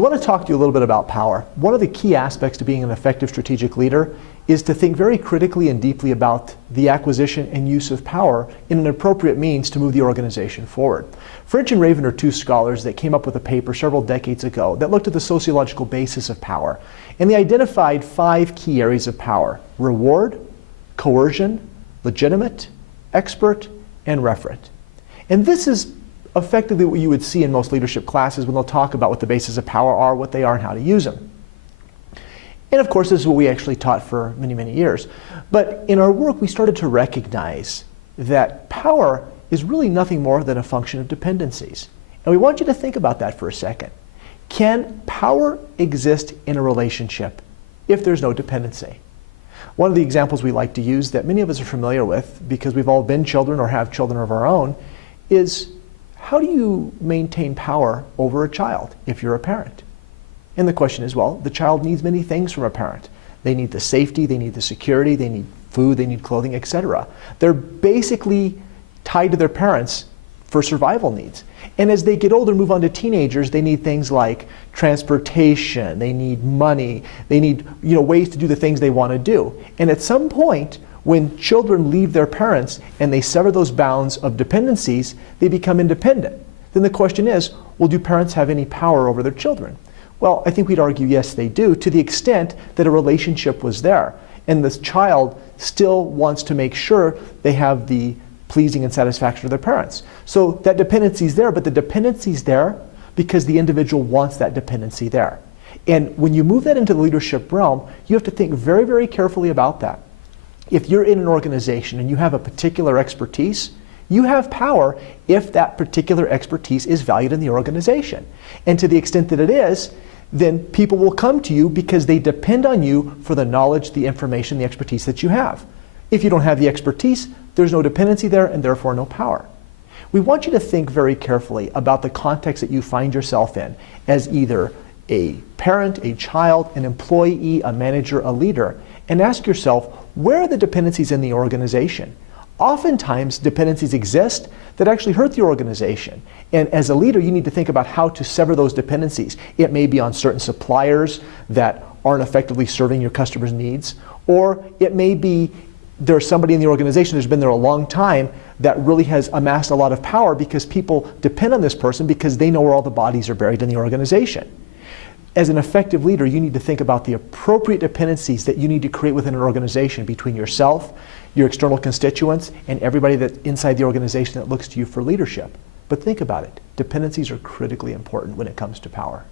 We want to talk to you a little bit about power. One of the key aspects to being an effective strategic leader is to think very critically and deeply about the acquisition and use of power in an appropriate means to move the organization forward. French and Raven are two scholars that came up with a paper several decades ago that looked at the sociological basis of power. And they identified 5 key areas of power: reward, coercion, legitimate, expert, and referent. And this is effectively what you would see in most leadership classes when they'll talk about what the bases of power are, what they are, and how to use them. And of course, this is what we actually taught for many, many years. But in our work, we started to recognize that power is really nothing more than a function of dependencies. And we want you to think about that for a second. Can power exist in a relationship if there's no dependency? One of the examples we like to use that many of us are familiar with, because we've all been children or have children of our own, is how do you maintain power over a child if you're a parent? And the question is, well, the child needs many things from a parent. They need the safety, they need the security, they need food, they need clothing, etc. They're basically tied to their parents for survival needs. And as they get older and move on to teenagers, they need things like transportation, they need money, they need ways to do the things they want to do. And at some point, when children leave their parents and they sever those bounds of dependencies, they become independent. Then the question is, well, do parents have any power over their children? Well, I think we'd argue yes, they do, to the extent that a relationship was there. And this child still wants to make sure they have the pleasing and satisfaction of their parents. So that dependency is there, but the dependency is there because the individual wants that dependency there. And when you move that into the leadership realm, you have to think very, very carefully about that. If you're in an organization and you have a particular expertise, you have power if that particular expertise is valued in the organization. And to the extent that it is, then people will come to you because they depend on you for the knowledge, the information, the expertise that you have. If you don't have the expertise, there's no dependency there and therefore no power. We want you to think very carefully about the context that you find yourself in as either a parent, a child, an employee, a manager, a leader, and ask yourself, where are the dependencies in the organization? Oftentimes, dependencies exist that actually hurt the organization. And as a leader, you need to think about how to sever those dependencies. It may be on certain suppliers that aren't effectively serving your customers' needs, or it may be there's somebody in the organization who's been there a long time that really has amassed a lot of power because people depend on this person because they know where all the bodies are buried in the organization. As an effective leader, you need to think about the appropriate dependencies that you need to create within an organization between yourself, your external constituents, and everybody that's inside the organization that looks to you for leadership. But think about it. Dependencies are critically important when it comes to power.